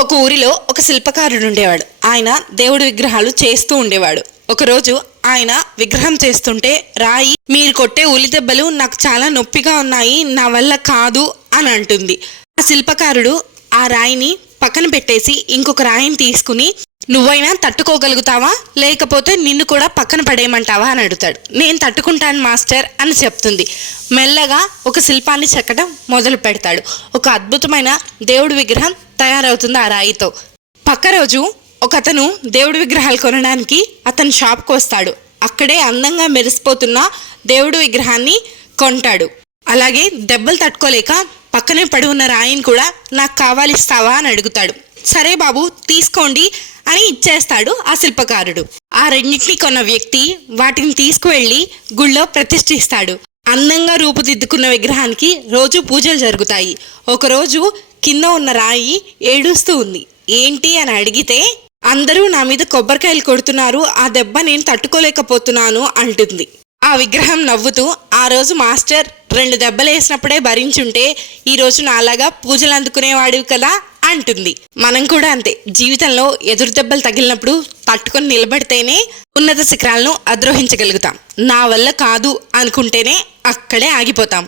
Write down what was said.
ఒక ఊరిలో ఒక శిల్పకారుడు ఉండేవాడు. ఆయన దేవుడి విగ్రహాలు చేస్తూ ఉండేవాడు. ఒకరోజు ఆయన విగ్రహం చేస్తుంటే రాయి, మీరు కొట్టే ఉలి దెబ్బలు నాకు చాలా నొప్పిగా ఉన్నాయి, నా వల్ల కాదు అని అంటుంది. ఆ శిల్పకారుడు ఆ రాయిని పక్కన పెట్టేసి ఇంకొక రాయిని తీసుకుని, నువ్వైనా తట్టుకోగలుగుతావా, లేకపోతే నిన్ను కూడా పక్కన పడేయమంటావా అని అడుగుతాడు. నేను తట్టుకుంటాను మాస్టర్ అని చెప్తుంది. మెల్లగా ఒక శిల్పాన్ని చెక్కడం మొదలు పెడతాడు. ఒక అద్భుతమైన దేవుడి విగ్రహం తయారవుతుంది ఆ రాయితో. పక్క రోజు ఒక అతను దేవుడి విగ్రహాలు కొనడానికి అతని షాప్కి వస్తాడు. అక్కడే అందంగా మెరిసిపోతున్న దేవుడి విగ్రహాన్ని కొంటాడు. అలాగే దెబ్బలు తట్టుకోలేక పక్కనే పడి ఉన్న రాయిని కూడా నాకు కావాలిస్తావా అని అడుగుతాడు. సరే బాబు తీసుకోండి అని ఇచ్చేస్తాడు ఆ శిల్పకారుడు. ఆ రెండింటిని కొన్న వ్యక్తి వాటిని తీసుకువెళ్ళి గుళ్ళో ప్రతిష్ఠిస్తాడు. అందంగా రూపుదిద్దుకున్న విగ్రహానికి రోజు పూజలు జరుగుతాయి. ఒకరోజు కింద ఉన్న రాయి ఏడుస్తూ ఉంది. ఏంటి అని అడిగితే, అందరూ నా మీద కొబ్బరికాయలు కొడుతున్నారు, ఆ దెబ్బ నేను తట్టుకోలేకపోతున్నాను అంటుంది. ఆ విగ్రహం నవ్వుతూ, ఆ రోజు మాస్టర్ 2 దెబ్బలు వేసినప్పుడే భరించుంటే ఈరోజు నాలాగా పూజలు అందుకునేవాడివి కదా అంటుంది. మనం కూడా అంతే, జీవితంలో ఎదురు దెబ్బలు తగిలినప్పుడు తట్టుకొని నిలబడితేనే ఉన్నత శిఖరాలను అధిరోహించగలుగుతాం. నా వల్ల కాదు అనుకుంటేనే అక్కడే ఆగిపోతాం.